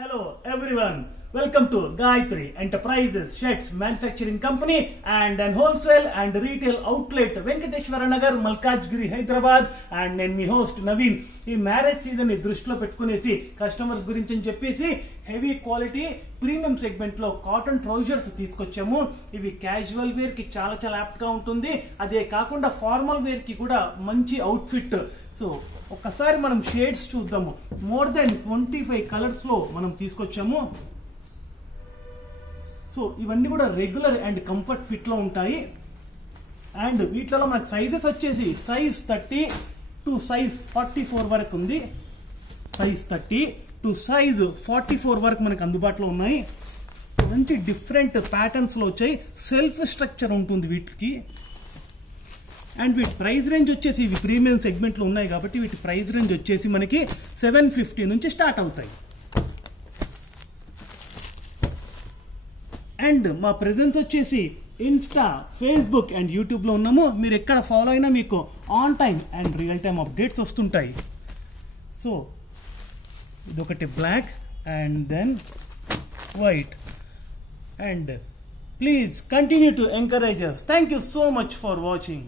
Hello everyone, welcome to Gayatri Enterprises Sheds Manufacturing Company and an wholesale and retail outlet Venkateshwara Nagar, Malkajgiri, Hyderabad. And నేను మీ host Naveen. ఈ marriage season ని దృష్టిలో పెట్టుకునేసి customers గురించి అని చెప్పేసి heavy quality premium segment లో cotton trousers తీసుకొచ్చాము. ఇవి క్యాజువల్ వేర్ కి చాలా యాప్ట్ గా ఉంటుంది. అదే కాకుండా ఫార్మల్ వేర్ కి కూడా మంచి అవుట్ఫిట్. సో ఒక్కసారి మనం షేడ్స్ చూద్దాము. మోర్ దెన్ 25 కలర్స్ లో మనం తీసుకొచ్చాము. సో ఇవన్నీ కూడా రెగ్యులర్ అండ్ కంఫర్ట్ ఫిట్ లో ఉంటాయి. అండ్ వీటిలో మనకు సైజెస్ వచ్చేసి సైజ్ 30 టు సైజ్ 44 వరకు ఉంది. సైజ్ 30 టు సైజ్ 44 వరకు మనకు అందుబాటులో ఉన్నాయి. సో మంచి డిఫరెంట్ ప్యాటర్న్స్ లో వచ్చాయి. సెల్ఫ్ స్ట్రక్చర్ ఉంటుంది వీటికి. అండ్ వీటి ప్రైస్ రేంజ్ వచ్చేసి ఇవి ప్రీమియం సెగ్మెంట్ లో ఉన్నాయి కాబట్టి వీటి ప్రైస్ రేంజ్ వచ్చేసి మనకి 750 నుంచి స్టార్ట్ అవుతాయి. అండ్ మా ప్రెజెన్స్ వచ్చేసి ఇన్స్టా, ఫేస్బుక్ అండ్ యూట్యూబ్ లో ఉన్నాము. మీరు ఎక్కడ ఫాలో అయినా మీకు on time and real time updates వస్తుంటాయి. సో ఇదొకటి black and then white. And please continue to encourage us. Thank you so much for watching.